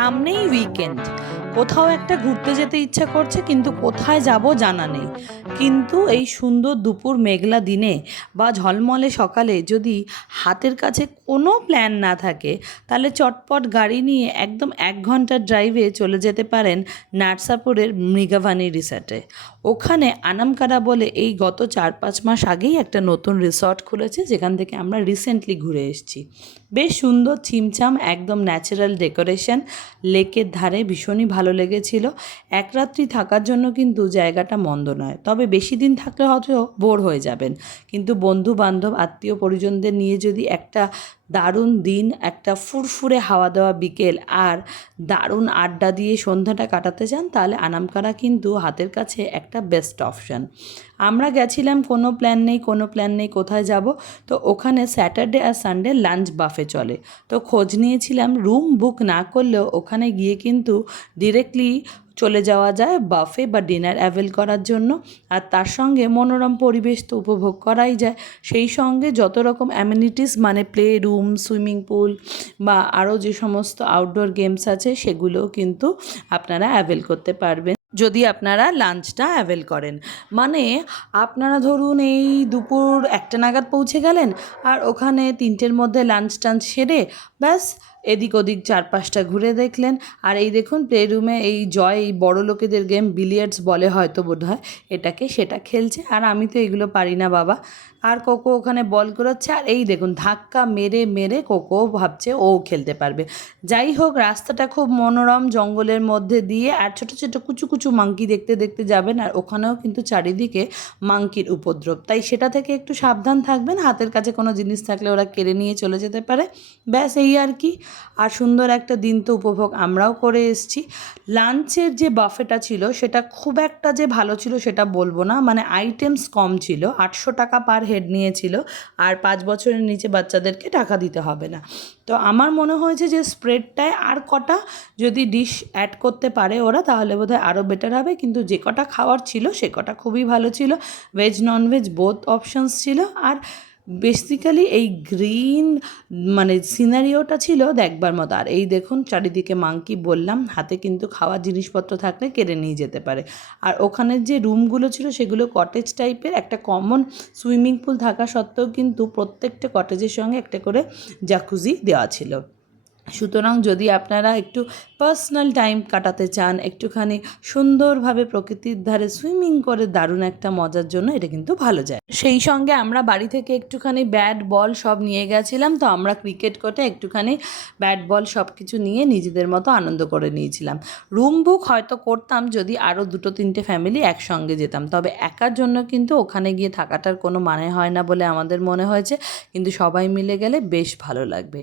সামনেই উইকেন্ড, কোথাও একটা ঘুরতে যেতে ইচ্ছা করছে কিন্তু কোথায় যাব জানা নেই। কিন্তু এই সুন্দর দুপুর মেঘলা দিনে বা ঝলমলে সকালে যদি হাতের কাছে কোনো প্ল্যান না থাকে, তাহলে চটপট গাড়ি নিয়ে একদম 1 ঘন্টার ড্রাইভে চলে যেতে পারেন নার্সাপুরের মৃগাভানি রিসর্টে। ওখানে আনামকারা বলে এই গত 4-5 মাস আগেই একটা নতুন রিসর্ট খুলেছে, যেখান থেকে আমরা রিসেন্টলি ঘুরে এসেছি। বেশ সুন্দর ছিমছাম, একদম ন্যাচারাল ডেকোরেশন, লেকের ধারে ভীষণই ভালো লেগেছিল। এক রাত্রি থাকার জন্য কিন্তু জায়গাটা মন্দ নয়, তবে বেশি দিন থাকলে হয়তো বোর হয়ে যাবেন। কিন্তু বন্ধু বান্ধব আত্মীয় পরিজনদের নিয়ে যদি একটা দারুণ দিন, একটা ফুরফুরে হাওয়া দেওয়া বিকেল আর দারুণ আড্ডা দিয়ে সন্ধ্যাটা কাটাতে চান, তাহলে আনামকারা কিন্তু হাতের কাছে একটা বেস্ট অপশান। আমরা গেছিলাম, কোনো প্ল্যান নেই কোথায় যাব। তো ওখানে স্যাটারডে আর সানডে লাঞ্চ বাফে চলে। তো খোঁজ নিয়েছিলাম, রুম বুক না করলেও ওখানে গিয়ে কিন্তু ডিরেক্টলি চলে যাওয়া যায় বাফে বা ডিনার অ্যাভেল করার জন্য। আর তার সঙ্গে মনোরম পরিবেশ তো উপভোগ করাই যায়। সেই সঙ্গে যত রকম অ্যামিনিটিস মানে প্লে রুম, সুইমিং পুল বা আরও যে সমস্ত আউটডোর গেমস আছে সেগুলোও কিন্তু আপনারা অ্যাভেল করতে পারবেন যদি আপনারা লাঞ্চটা অ্যাভেল করেন। মানে আপনারা ধরুন এই দুপুর 1টা নাগাদ পৌঁছে গেলেন, আর ওখানে 3টের মধ্যে লাঞ্চ টাঞ্চ সেরে ব্যাস এদিক ওদিক 4-5টা ঘুরে দেখলেন। আর এই দেখুন প্লে রুমে এই জয়, এই বড় লোকেদের গেম বিলিয়ার্ডস বলে হয়তো বোধহয় এটাকে, সেটা খেলছে। আর আমি তো এগুলো পারি না বাবা। আর কোকো ওখানে বল করাচ্ছে, আর এই দেখুন ধাক্কা মেরে মেরে কোকো ভাবছে ও খেলতে পারবে। যাই হোক, রাস্তাটা খুব মনোরম, জঙ্গলের মধ্যে দিয়ে, আর ছোটো ছোটো কুচু কুচু মাঙ্কি দেখতে দেখতে যাবেন। আর ওখানেও কিন্তু চারিদিকে মাঙ্কির উপদ্রব, তাই সেটা থেকে একটু সাবধান থাকবেন। হাতের কাছে কোনো জিনিস থাকলে ওরা কেড়ে নিয়ে চলে যেতে পারে। ব্যাস এই আর কি। আর সুন্দর একটা দিন তো উপভোগ আমরাও করে এসেছি। লাঞ্চের যে বাফেটা ছিল সেটা খুব একটা যে ভালো ছিল সেটা বলবো না, মানে আইটেমস কম ছিল। 800 টাকা পার হেড নিয়েছিল, আর 5 বছরের নিচে বাচ্চাদেরকে টাকা দিতে হবে না। তো আমার মনে হয়েছে যে স্প্রেডটায় আর কটা যদি ডিশ অ্যাড করতে পারে ওরা, তাহলে বোধহয় আরও বেটার হবে। কিন্তু যে কটা খাওয়ার ছিল সে কটা খুবই ভালো ছিল। ভেজ ননভেজ বোথ অপশানস ছিল। আর বেসিক্যালি এই গ্রিন মানে সিনারিওটা ছিল দেখবার মতো। আর এই দেখুন চারিদিকে মাঙ্কি, বললাম হাতে কিন্তু খাওয়ার জিনিসপত্র থাকলে কেড়ে নিয়ে যেতে পারে। আর ওখানের যে রুমগুলো ছিল সেগুলো কটেজ টাইপের, একটা কমন সুইমিং পুল থাকা সত্ত্বেও কিন্তু প্রত্যেকটা কটেজের সঙ্গে একটা করে জাকুজি দেওয়া ছিল। সুতরাং যদি আপনারা একটু পার্সোনাল টাইম কাটাতে চান, একটুখানি সুন্দরভাবে প্রকৃতির ধারে সুইমিং করে দারুণ একটা মজার জন্য এটা কিন্তু ভালো যায়। সেই সঙ্গে আমরা বাড়ি থেকে একটুখানি ব্যাট বল সব নিয়ে গেছিলাম। তো আমরা ক্রিকেট কোর্টে একটুখানি ব্যাট বল সব কিছু নিয়ে নিজেদের মতো আনন্দ করে নিয়েছিলাম। রুম বুক হয়তো করতাম যদি আরও 2-3টে ফ্যামিলি একসঙ্গে যেতাম, তবে একার জন্য কিন্তু ওখানে গিয়ে থাকাটার কোনো মানে হয় না বলে আমাদের মনে হয়েছে। কিন্তু সবাই মিলে গেলে বেশ ভালো লাগবে।